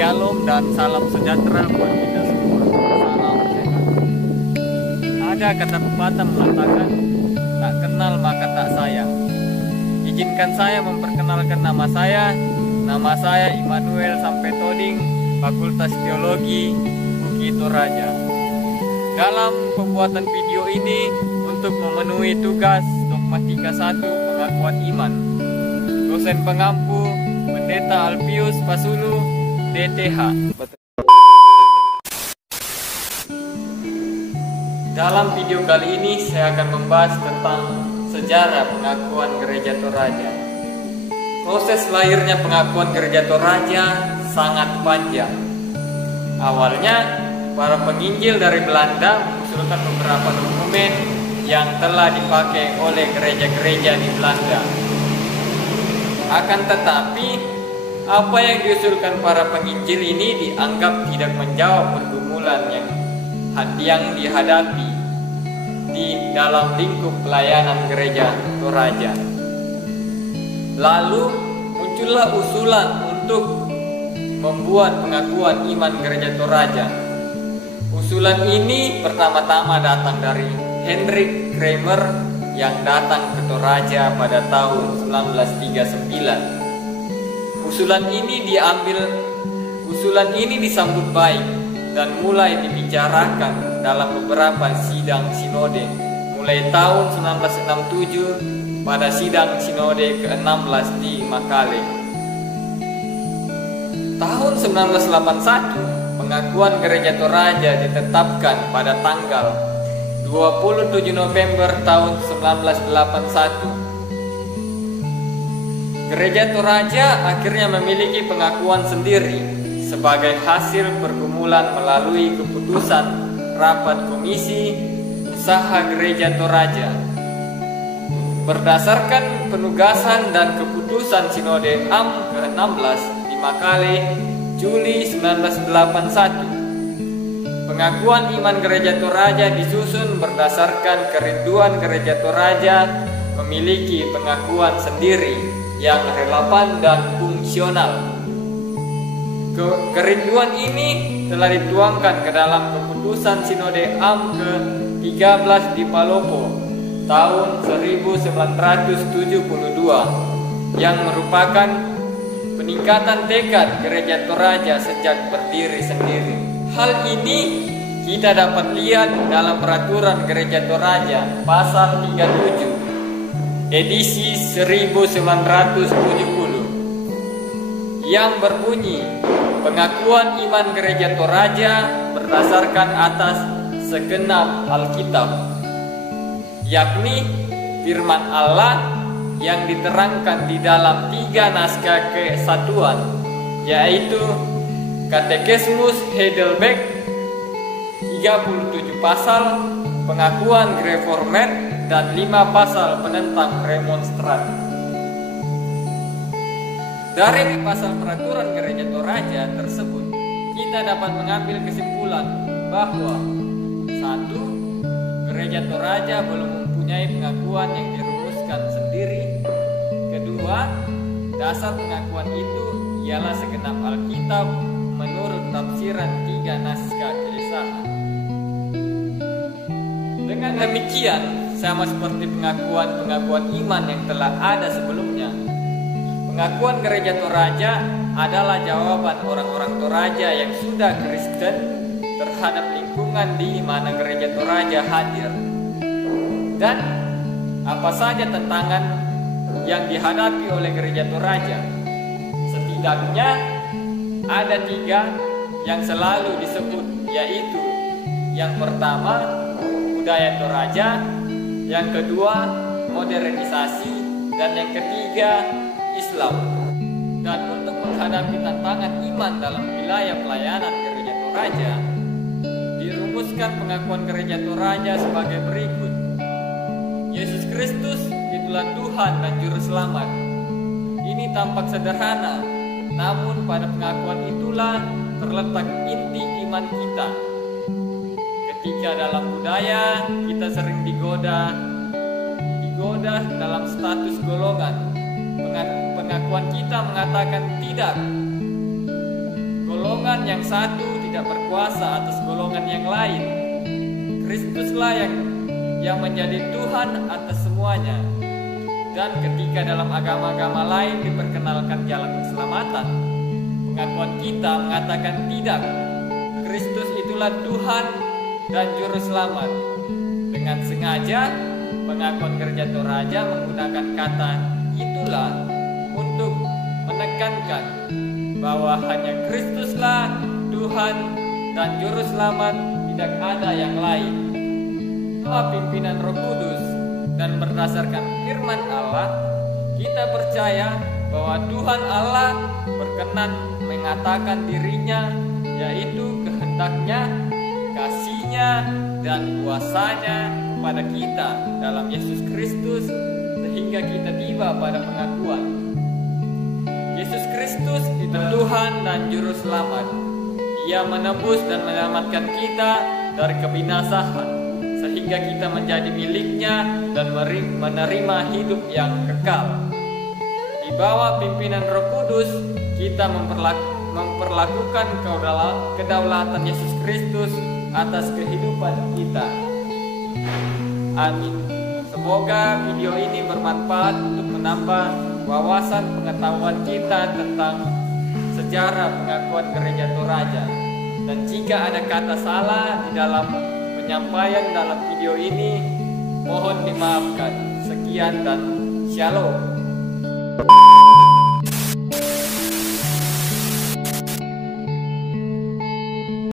Shalom dan salam sejahtera buat kita semua. Salam sehat. Ada kata pepatah mengatakan, tak kenal maka tak sayang. Izinkan saya memperkenalkan nama saya. Nama saya Immanuel Sampetoding, Fakultas Teologi UGI Toraja. Dalam pembuatan video ini untuk memenuhi tugas Dogmatika 1 Pengakuan Iman, dosen pengampu Pendeta Alpius Pasulu, DTH. Dalam video kali ini saya akan membahas tentang sejarah pengakuan Gereja Toraja. Proses lahirnya pengakuan Gereja Toraja sangat panjang. Awalnya, para penginjil dari Belanda mengusulkan beberapa dokumen yang telah dipakai oleh gereja-gereja di Belanda. Akan tetapi, apa yang diusulkan para penginjil ini dianggap tidak menjawab pergumulan yang dihadapi di dalam lingkup pelayanan Gereja Toraja. Lalu muncullah usulan untuk membuat pengakuan iman Gereja Toraja. Usulan ini pertama-tama datang dari Hendrik Kramer yang datang ke Toraja pada tahun 1939. Usulan ini disambut baik dan mulai dibicarakan dalam beberapa sidang sinode mulai tahun 1967 pada sidang sinode ke-16 di Makale. Tahun 1981 pengakuan Gereja Toraja ditetapkan pada tanggal 27 November tahun 1981. Gereja Toraja akhirnya memiliki pengakuan sendiri sebagai hasil pergumulan melalui keputusan Rapat Komisi Usaha Gereja Toraja. Berdasarkan penugasan dan keputusan Sinode AM ke-16 di Makale Juli 1981, pengakuan iman Gereja Toraja disusun berdasarkan kerinduan Gereja Toraja memiliki pengakuan sendiri yang relevan dan fungsional. Kerinduan ini telah dituangkan ke dalam keputusan Sinode AM ke-13 di Palopo tahun 1972 yang merupakan peningkatan tekad Gereja Toraja sejak berdiri sendiri. Hal ini kita dapat lihat dalam peraturan Gereja Toraja pasal 37 edisi 1970 yang berbunyi, pengakuan iman Gereja Toraja berdasarkan atas segenap Alkitab, yakni firman Allah yang diterangkan di dalam 3 naskah kesatuan, yaitu Katekismus Heidelberg 37 pasal, pengakuan Reformed, dan 5 pasal penentang Remonstran. Dari pasal peraturan Gereja Toraja tersebut, kita dapat mengambil kesimpulan bahwa 1. Gereja Toraja belum mempunyai pengakuan yang dirumuskan sendiri. 2. Dasar pengakuan itu ialah segenap Alkitab menurut tafsiran 3 naskah keresahan. Dengan demikian, sama seperti pengakuan iman yang telah ada sebelumnya, pengakuan Gereja Toraja adalah jawaban orang-orang Toraja yang sudah Kristen terhadap lingkungan di mana Gereja Toraja hadir. Dan apa saja tantangan yang dihadapi oleh Gereja Toraja? Setidaknya ada 3 yang selalu disebut, yaitu yang pertama, budaya Toraja, yang kedua, modernisasi, dan yang ketiga, Islam. Dan untuk menghadapi tantangan iman dalam wilayah pelayanan Gereja Toraja, dirumuskan pengakuan Gereja Toraja sebagai berikut. Yesus Kristus itulah Tuhan dan Juru Selamat. Ini tampak sederhana, namun pada pengakuan itulah terletak inti iman kita. Ketika dalam budaya kita sering digoda dalam status golongan, pengakuan kita mengatakan tidak. Golongan golongan yang satu tidak berkuasa atas golongan yang lain. Kristuslah yang menjadi Tuhan atas semuanya. Dan ketika dalam agama-agama lain diperkenalkan jalan keselamatan, pengakuan kita mengatakan tidak. Kristus itulah Tuhan dan Juru Selamat. Dengan sengaja, pengakuan Gereja Toraja menggunakan kata itulah untuk menekankan bahwa hanya Kristuslah Tuhan dan Juru Selamat, tidak ada yang lain. Dalam pimpinan Roh Kudus dan berdasarkan firman Allah, kita percaya bahwa Tuhan Allah berkenan mengatakan dirinya, yaitu kehendaknya, kasih-Nya, dan kuasa-Nya kepada kita dalam Yesus Kristus, sehingga kita tiba pada pengakuan Yesus Kristus itu Tuhan dan Juru Selamat. Ia menebus dan menyelamatkan kita dari kebinasaan, sehingga kita menjadi miliknya dan menerima hidup yang kekal. Di bawah pimpinan Roh Kudus, kita memperlakukan kedaulatan Yesus Kristus atas kehidupan kita. Amin. Semoga video ini bermanfaat untuk menambah wawasan pengetahuan kita tentang sejarah pengakuan Gereja Toraja. Dan jika ada kata salah di dalam penyampaian dalam video ini, mohon dimaafkan. Sekian dan shalom.